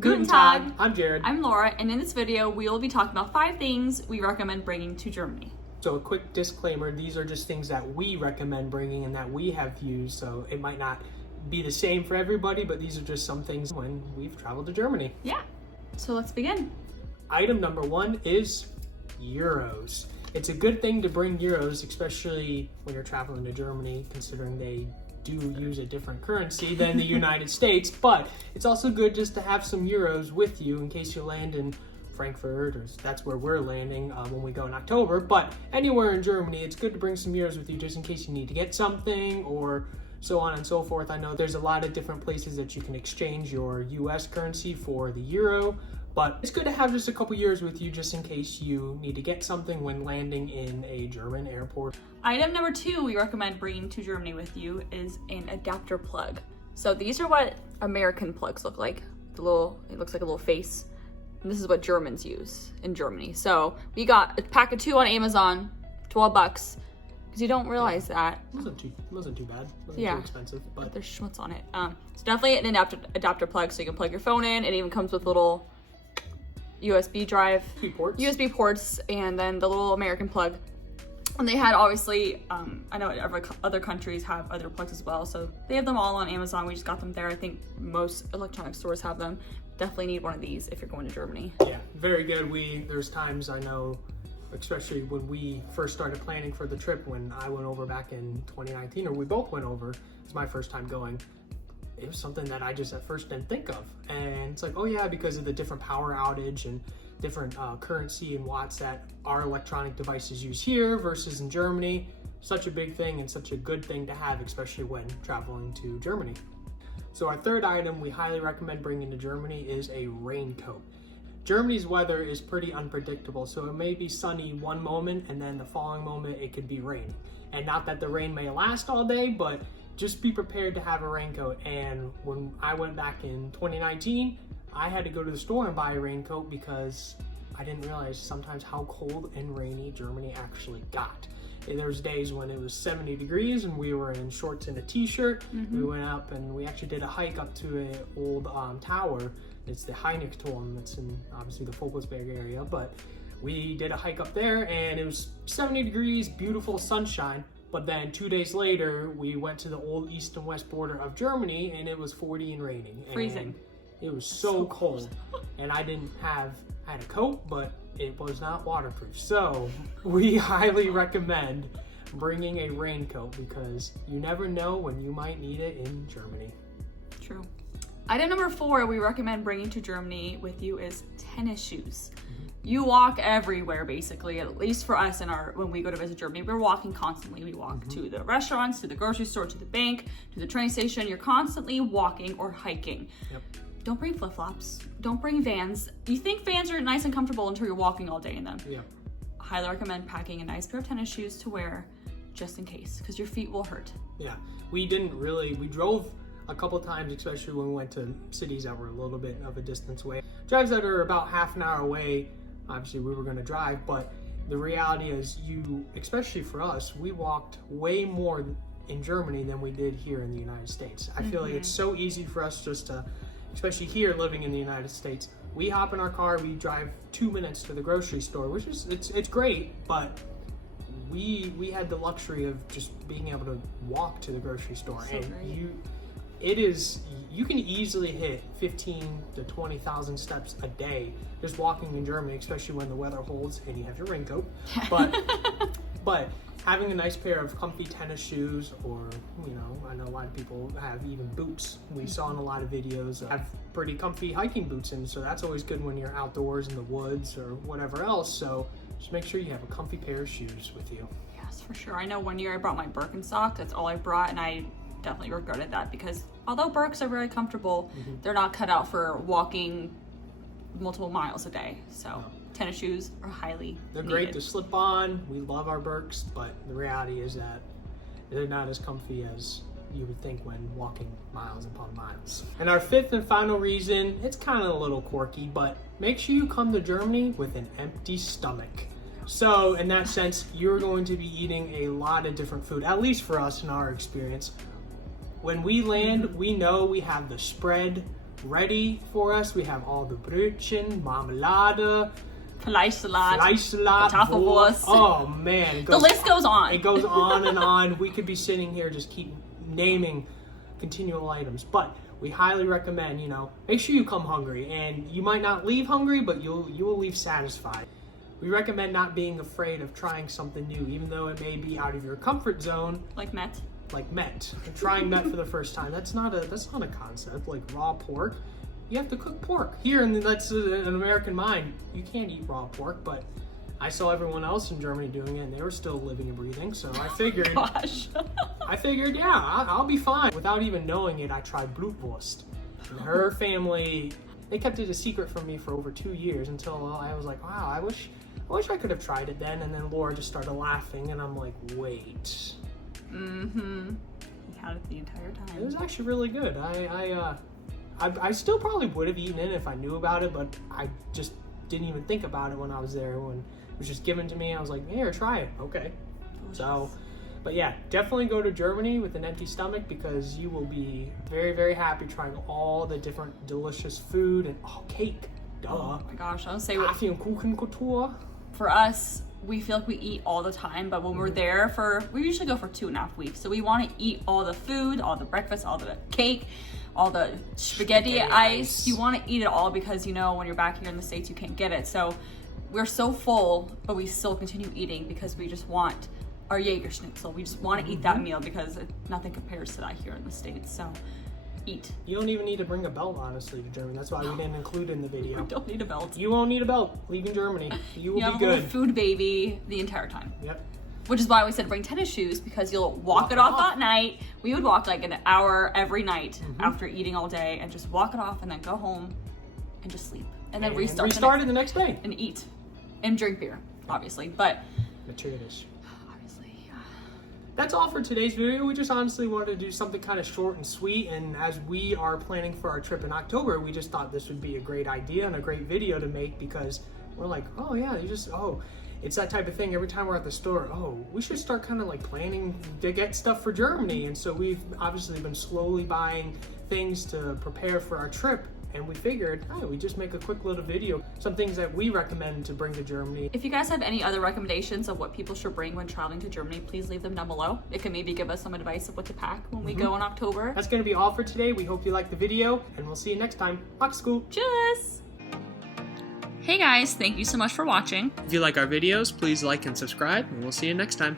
Guten Tag. I'm Jared. I'm Laura, and in this video, we will be talking about 5 things we recommend bringing to Germany. So a quick disclaimer, these are just things that we recommend bringing and that we have used, so it might not be the same for everybody, but these are just some things when we've traveled to Germany. Yeah, so let's begin. Item number 1 is euros. It's a good thing to bring euros, especially when you're traveling to Germany, considering they do use a different currency than the United States, but it's also good just to have some euros with you in case you land in Frankfurt, or that's where we're landing when we go in October. But anywhere in Germany, it's good to bring some euros with you just in case you need to get something or so on and so forth. I know there's a lot of different places that you can exchange your US currency for the euro, but it's good to have just a couple euros with you just in case you need to get something when landing in a German airport. Item number 2 we recommend bringing to Germany with you is an adapter plug. So these are what American plugs look like. It looks like a little face. And this is what Germans use in Germany. So we got a pack of 2 on Amazon, $12, because you don't realize that. It wasn't too bad. It wasn't too expensive, but there's schmutz on it. So definitely an adapter plug, so you can plug your phone in. It even comes with little USB drive, USB ports, and then the little American plug. And they had, obviously, I know other countries have other plugs as well, so they have them all on Amazon. We just got them there. I think most electronic stores have them. Definitely need one of these if you're going to Germany. Yeah, very good. There's times I know, especially when we first started planning for the trip, when I went over back in 2019, or we both went over, it's my first time going. It was something that I just at first didn't think of. And it's like, oh yeah, because of the different power outage and different currency and watts that our electronic devices use here versus in Germany. Such a big thing and such a good thing to have, especially when traveling to Germany. So our third item we highly recommend bringing to Germany is a raincoat. Germany's weather is pretty unpredictable, so it may be sunny one moment and then the following moment it could be raining. And not that the rain may last all day, but just be prepared to have a raincoat. And when I went back in 2019, I had to go to the store and buy a raincoat because I didn't realize sometimes how cold and rainy Germany actually got. And there was days when it was 70 degrees and we were in shorts and a t-shirt. We went up and we actually did a hike up to an old tower. It's the Raincoat. It's in obviously the Vogelsberg area, but we did a hike up there and it was 70 degrees, beautiful sunshine. But then 2 days later, we went to the old east and west border of Germany and it was 40 and raining. Freezing. And it was so cold. And I had a coat, but it was not waterproof. So we highly recommend bringing a raincoat because you never know when you might need it in Germany. True. Item number 4 we recommend bringing to Germany with you is tennis shoes. You walk everywhere, basically, at least for us when we go to visit Germany. We're walking constantly. We walk to the restaurants, to the grocery store, to the bank, to the train station. You're constantly walking or hiking. Yep. Don't bring flip-flops. Don't bring Vans. You think Vans are nice and comfortable until you're walking all day in them. Yeah. I highly recommend packing a nice pair of tennis shoes to wear just in case, because your feet will hurt. Yeah, we drove a couple times, especially when we went to cities that were a little bit of a distance away. Drives that are about half an hour away. Obviously we were going to drive, but the reality is especially for us, we walked way more in Germany than we did here in the United States. I feel like it's so easy for us just to, especially here living in the United States, we hop in our car, we drive 2 minutes to the grocery store, which is, it's great, but we had the luxury of just being able to walk to the grocery store. So You can easily hit 15 to 20,000 steps a day just walking in Germany, especially when the weather holds and you have your raincoat. But having a nice pair of comfy tennis shoes, or I know a lot of people have even boots. We saw in a lot of videos have pretty comfy hiking boots, and so that's always good when you're outdoors in the woods or whatever else. So just make sure you have a comfy pair of shoes with you. Yes, for sure. I know one year I brought my Birkenstock. That's all I brought, and I definitely regretted that because although Birks are very comfortable, they're not cut out for walking multiple miles a day. So tennis shoes are highly They're needed. Great to slip on. We love our Birks, but the reality is that they're not as comfy as you would think when walking miles upon miles. And our 5th and final reason, it's kind of a little quirky, but make sure you come to Germany with an empty stomach. So in that sense, you're going to be eating a lot of different food, at least for us in our experience. When we land, we know we have the spread ready for us. We have all the Brötchen, Marmelade, Fleischsalat, Kartoffelwurst. Oh man, the list goes on. It goes on and on. We could be sitting here just keep naming continual items, but we highly recommend, you know, make sure you come hungry, and you might not leave hungry, but you will leave satisfied. We recommend not being afraid of trying something new, even though it may be out of your comfort zone. Like Met. And trying Met for the first time. That's not a concept. Like raw pork, you have to cook pork. Here, and that's an American mind. You can't eat raw pork, but I saw everyone else in Germany doing it, and they were still living and breathing. So I figured, yeah, I'll be fine. Without even knowing it, I tried Blutwurst. And her family, they kept it a secret from me for over 2 years until I was like, wow, I wish I could have tried it then. And then Laura just started laughing, and I'm like, wait. Mm-hmm. He had it the entire time. It was actually really good. I still probably would have eaten it if I knew about it, but I just didn't even think about it when I was there. When it was just given to me, I was like, here, try it. Okay. So, but yeah, definitely go to Germany with an empty stomach, because you will be very, very happy trying all the different delicious food and cake. Duh. Oh my gosh, I would say Kaffee und Kuchenkultur. For us, we feel like we eat all the time, but when we're there we usually go for 2.5 weeks. So we want to eat all the food, all the breakfast, all the cake, all the spaghetti ice. You want to eat it all, because you know when you're back here in the States you can't get it. So we're so full, but we still continue eating because we just want our Jaeger schnitzel. We just want to eat that meal, because nothing compares to that here in the States. So eat. You don't even need to bring a belt, honestly, to Germany. That's why we didn't include it in the video. You don't need a belt. You won't need a belt leaving Germany. You will be good. You have a little food baby the entire time. Yep. Which is why we said bring tennis shoes, because you'll walk it off at night. We would walk like an hour every night after eating all day, and just walk it off and then go home and just sleep. And then restart the next day. And eat. And drink beer, obviously. But Materials. obviously, That's all for today's video. We just honestly wanted to do something kind of short and sweet, and as we are planning for our trip in October, we just thought this would be a great idea and a great video to make, because we're like, oh yeah, it's that type of thing. Every time we're at the store, we should start kind of like planning to get stuff for Germany. And so we've obviously been slowly buying things to prepare for our trip. And we figured, we just make a quick little video, some things that we recommend to bring to Germany. if you guys have any other recommendations of what people should bring when traveling to Germany, please leave them down below. It can maybe give us some advice of what to pack when we go in October. That's going to be all for today. We hope you liked the video, and we'll see you next time. Macht's gut. Tschüss! Hey guys, thank you so much for watching. If you like our videos, please like and subscribe, and we'll see you next time.